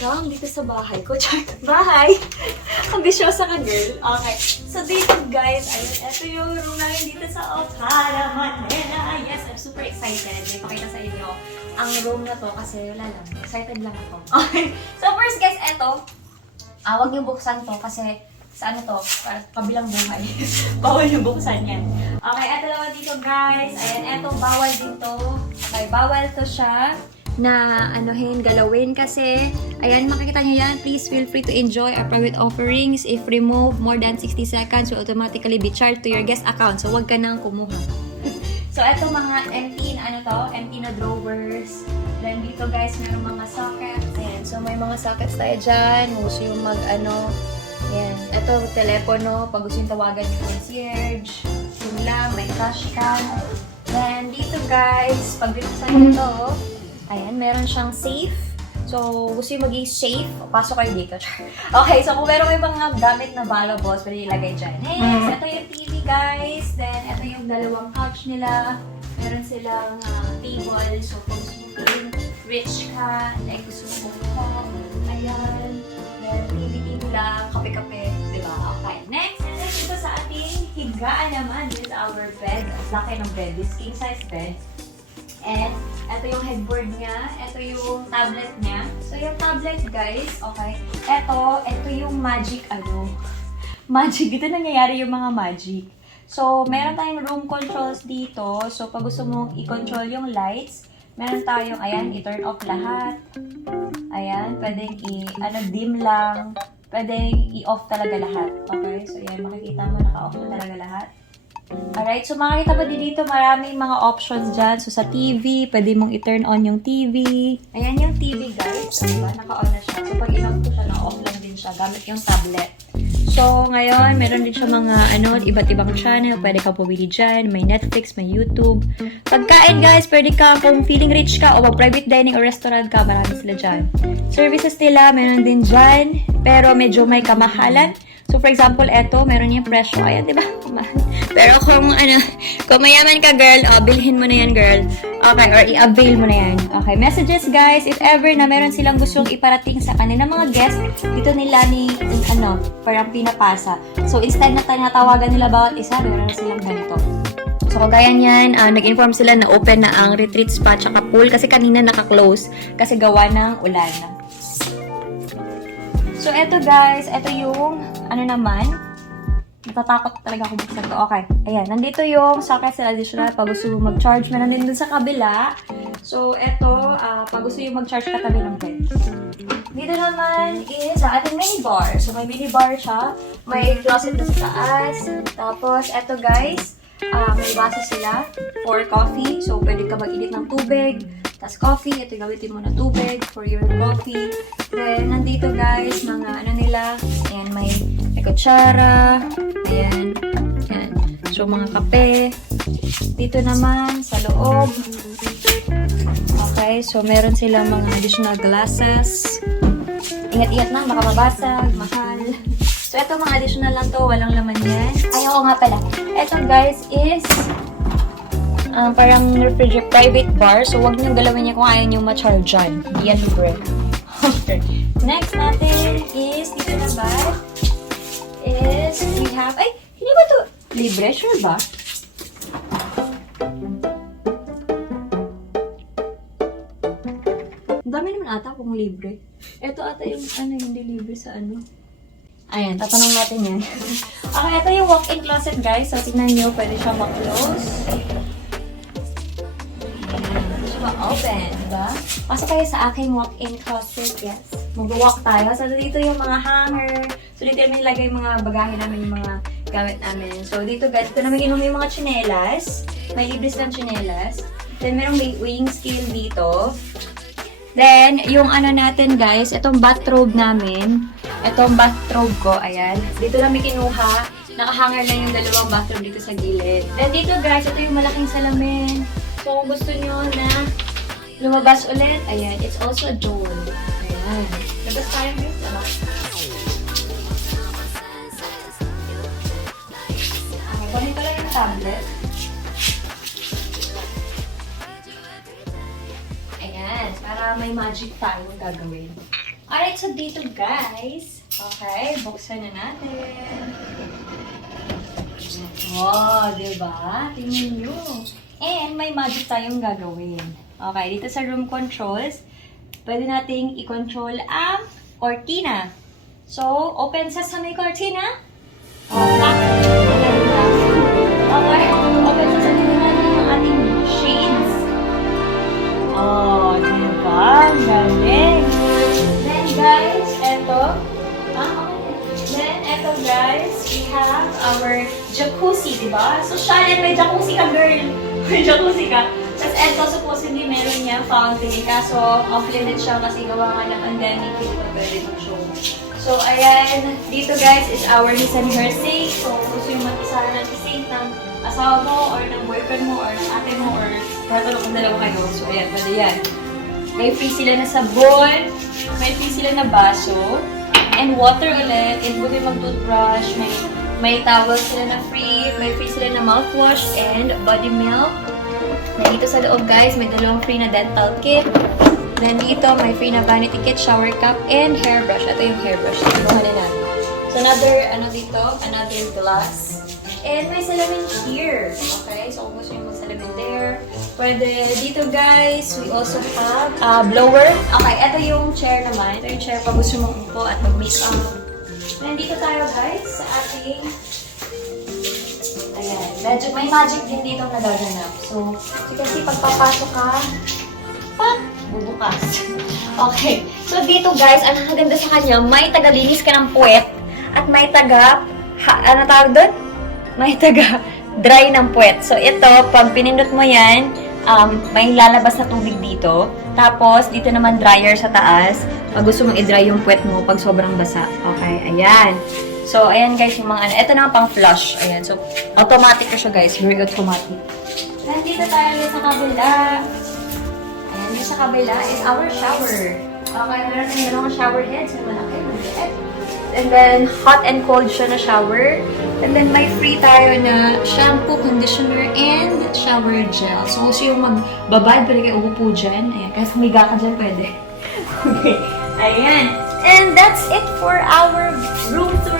lang dito sa bahay ko. Bahay! Ambisyosa ka, girl. Okay. So, dito, guys, ayun, ito yung room namin dito sa Okada, Manila. Yes, I'm super excited. May pakita sa inyo ang room na to kasi wala lang. Excited lang ako. Okay. So, first, guys, ito. Huwag niyo buksan to kasi sa ano to, para kabilang buhay. Bawal yung buksan yan. Okay, ito naman dito, guys. Ayan, ito, bawal din to. Okay, bawal to siya na anuhin, galawin kasi ayan, makikita nyo yan. Please feel free to enjoy our private offerings. If removed more than 60 seconds, will automatically be charged to your guest account. So, wag ka nang kumuha. So, eto mga empty na ano to, empty na drawers. Then, dito guys, meron mga sockets. Ayan, so may mga sockets tayo dyan. Gusto yung mag-ano. Ayan, eto, telepono. Pag gusto yung tawagan yung concierge. Yun lang, may cash cam. Then, dito guys, pag binuksan nyo to, ayan, meron siyang safe. So, gusto yung maging safe, pasok kayo dito. Okay, so kung meron kayo mga gamit na valuables, pwede ilagay dyan. Yes, ito yung TV, guys. Then, ito yung dalawang couch nila. Meron silang table. So, kung gusto mo feeling rich ka, like gusto mo home, ayan. Then, TV lang, kape-kape, diba? Okay, next. And then, dito sa ating higaan naman, this is our bed. Laki ng bed. This king-size bed. And, ito yung headboard niya. Ito yung tablet niya. So, yung tablet, guys, okay. Ito yung magic, magic. Ito nangyayari yung mga magic. So, meron tayong room controls dito. So, pag gusto mong i-control yung lights, meron tayong, ayan, i-turn off lahat. Ayan, pwedeng dim lang. Pwedeng i-off talaga lahat. Okay? So, ayan, makikita mo, naka-off na talaga lahat. Alright, so makikita pa din dito maraming mga options dyan. So sa TV, pwede mong i-turn on yung TV. Ayan yung TV, guys. So, diba? Naka-on na siya. So pag in-off ko siya, naka-off lang din siya gamit yung tablet. So ngayon, meron din siya mga iba't ibang channel. Pwede ka pumili dyan. May Netflix, may YouTube. Pagkain, guys, pwede ka kung feeling rich ka o mag-private dining o restaurant ka, marami sila dyan. Services nila, meron din dyan. Pero medyo may kamahalan. So, for example, eto, meron yung presyo. Ayan, diba? Pero kung mayaman ka, girl, bilhin mo na yan, girl. Okay, or i-avail mo na yan. Okay, messages, guys. If ever na meron silang gustong iparating sa kanila mga guests, dito nila parang pinapasa. So, instead na tinatawagan nila bawat isa, meron na silang ganito. So, kagaya niyan, nag-inform sila na open na ang retreat spot tsaka pool kasi kanina naka-close kasi gawa ng ulan. So, eto guys, eto yung, natatakot talaga ako buksan ko. Okay, ayan, nandito yung sockets na additional pag gusto mo mag-charge. Meron din dun sa kabila. So, eto, pag gusto yung mag-charge katabi ng bed. Dito naman is ating minibar. So, may minibar siya. May closet na sa taas. Tapos, eto guys, may baso sila for coffee. So, pwede ka mag-init ng tubig. Tapos coffee, ito gamitin mo na tubig for your coffee. Then, nandito guys, mga nila. Ayan, may kutsara. Ayan. Ayan. So, mga kape. Dito naman, sa loob. Okay, so meron silang mga additional glasses. Ingat-ingat na, baka mabasag, mahal. So, ito mga additional lang to, walang laman yan. Ayoko nga pala. Ito guys is parang private bar. So, wag niyong galawin niya kung ayaw niyong ma-charge dyan. Yan, libre. Okay. Next natin is, dito na ba? Is, we have, hindi ba to libre? Sure ba? Ang dami naman ata kung libre. Ito ata yung, hindi libre sa Ayan, tatanong natin yan. Okay, ito yung walk-in closet, guys. So, tingnan nyo, pwede siya ma-close. Open, diba? Pasok kayo sa aking walk-in closet, yes. Mag-walk tayo. So, dito yung mga hanger. So, dito namin ilagay yung mga bagahe namin, yung mga gamit namin. So, dito guys, ito namin inuha yung mga tsinelas. May libre silang tsinelas. Then, merong weighing scale dito. Then, yung natin guys, itong bathrobe namin. Itong bathrobe ko, ayan. Dito namin kinuha. Nakahanger lang yung dalawang bathrobe dito sa gilid. Then, dito guys, ito yung malaking salamin. So, kung gusto nyo na lumabas ulit, ayan, it's also a door. Ayan. Labas tayo guys, Okay, kunin ko lang yung tablet. Ayan, para may magic tayong gagawin. Alright, so dito guys. Okay, buksan na natin. Wow, diba? Tingnan nyo. And may magic tayong gagawin. Okay, dito sa room controls, pwede nating i-control ang cortina. So, open sa may cortina. Okay, open sa natin yung ating shades. Oh, diba? Galing. Then guys, eto guys, we have our jacuzzi, diba? So, Shannon, may jacuzzi ka, girl. May jacuzzi ka. Tapos eto, supposedly meron niya fountain. Kaso, off-limit siya kasi gawa nga ng pandemic. Hindi pa pwede mag-show. So, ayan. Dito guys is our his and her sink. So, kung gusto yung mag-isa ng sink ng asawa mo or ng boyfriend mo or ng ate mo or katulong kung dalawa kayo. So, ayan. Pwede yan. May free sila na sabon. May free sila na baso. And water ulit. And pwede mag-toothbrush. May towel sila na free. May free sila na mouthwash and body milk. Dito sa loob guys, may dalawang free na dental kit. Then dito, may free na vanity kit, shower cap, and hairbrush. Ito yung hairbrush. Tulungan na namin. So another glass. And may salamin here. Okay, so kung gusto nyo magsalamin there. Pwede dito guys, we also have blower. Okay, ito yung chair naman. Ito yung chair pag gusto mong upo at mag-makeup. Then dito tayo guys sa ating ayan, may magic din dito na gaganap. So, kasi pagpapasok ka, bubukas. Okay. So, dito guys, ang nakaganda sa kanya, may tagalinis ka ng puwet at may ano tawag doon? May dry ng puwet. So, ito, pag pinindot mo yan, may lalabas na tubig dito. Tapos, dito naman dryer sa taas. Pag gusto mong i-dry yung puwet mo pag sobrang basa. Okay, ayan. So, ayan guys, yung mga ito naman pang flush. Ayan, so, automatic na siya guys. Very automatic. Nandito tayo sa kabila. Ayan, dito sa kabila is our shower. Okay, meron tayong dalawang shower heads. May malaki, maliit. And then, hot and cold siya na shower. And then, may free tayo na shampoo, conditioner, and shower gel. So, gusto yung magbabad, pwede kayo umupo dyan. Ayan, kahit humiga ka dyan, pwede. Okay, ayan. And that's it for our room tour